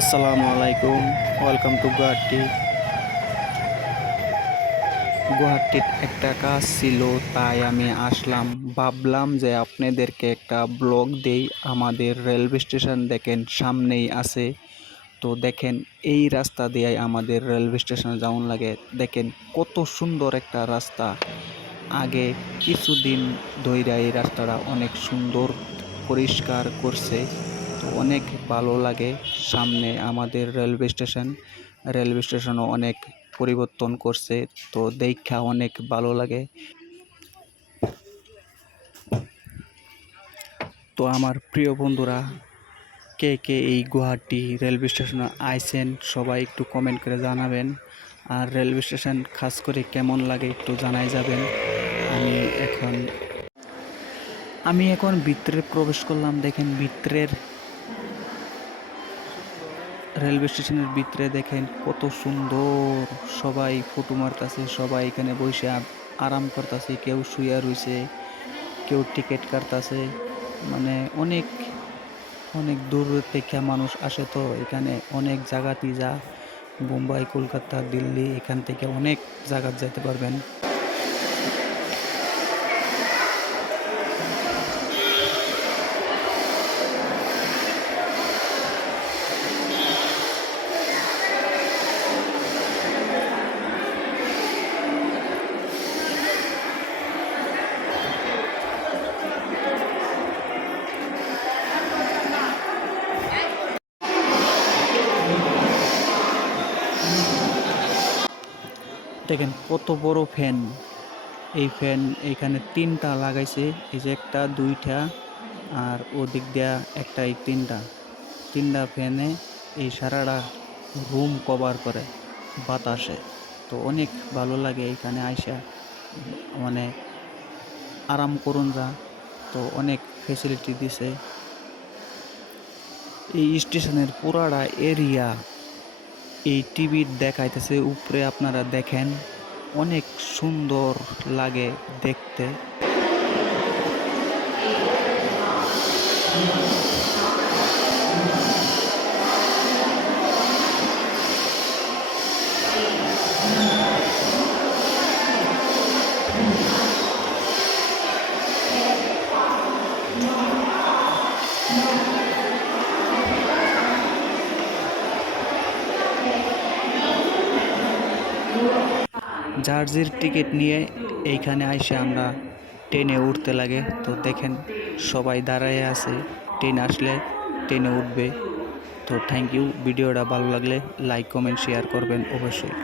আসসালামু আলাইকুম। Welcome to Guwahati. গুয়াহাটির একটা কাজ ছিল, তাই আমি আসলাম। ভাবলাম যে আপনাদেরকে একটা ব্লগ দেই। আমাদের রেলওয়ে স্টেশন দেখেন সামনেই আছে। তো দেখেন এই রাস্তা দিয়ে আমাদের রেলওয়ে স্টেশনে যাওয়ার লাগে। দেখেন কত সুন্দর একটা রাস্তা। আগে কিছুদিন ধইরা এই রাস্তাটা অনেক সুন্দর পরিষ্কার করছে। তো অনেক ভালো লাগে। সামনে আমাদের রেলওয়ে স্টেশনও অনেক পরিবর্তন করছে। তো দেখা অনেক ভালো লাগে। তো আমার প্রিয় বন্ধুরা, কে কে এই গুয়াহাটি রেলওয়ে স্টেশনে আইছেন সবাই একটু কমেন্ট করে জানাবেন। আর রেলওয়ে স্টেশন খাস করে কেমন লাগে একটু জানাই যাবেন। আমি এখন আমি এখন ভিতরে প্রবেশ করলাম। দেখেন ভিতরের রেলওয়ে স্টেশনের ভিতরে দেখেন কত সুন্দর। সবাই ফটো মারতাছে, সবাই এখানে বসে আরাম করতেছে। কেউ শুয়ে রইছে, কেউ টিকিট কাটতাছে। মানে অনেক অনেক দূর থেকে মানুষ আসে। তো এখানে অনেক জায়গাতেই যা, মুম্বাই, কলকাতা, দিল্লি, এখান থেকে অনেক জায়গা যেতে পারবেন। দেখেন কত বড় ফ্যান। এই ফ্যান এইখানে তিনটা লাগাইছে। এই যে একটা, দুইটা, আর ওদিক দিয়া একটা, এই তিনটা ফ্যানে এই সারাটা রুম কভার করে বাতাসে। তো অনেক ভালো লাগে এখানে আইসা। মানে আরাম করুন যা। তো অনেক ফেসিলিটি দিছে। এই স্টেশনের পুরাটা এরিয়া এই টিভি দেখাইতেছে উপরে, আপনারা দেখেন অনেক সুন্দর লাগে দেখতে। জার্জির টিকিট নিয়ে এইখানে আইসে আমরা ট্রেনে উঠতে লাগে। তো দেখেন সবাই দাঁড়ায় আছে, ট্রেন আসলে ট্রেনে উঠবে। তো থ্যাংক ইউ। ভিডিওটা ভালো লাগলে লাইক, কমেন্ট, শেয়ার করবেন অবশ্যই।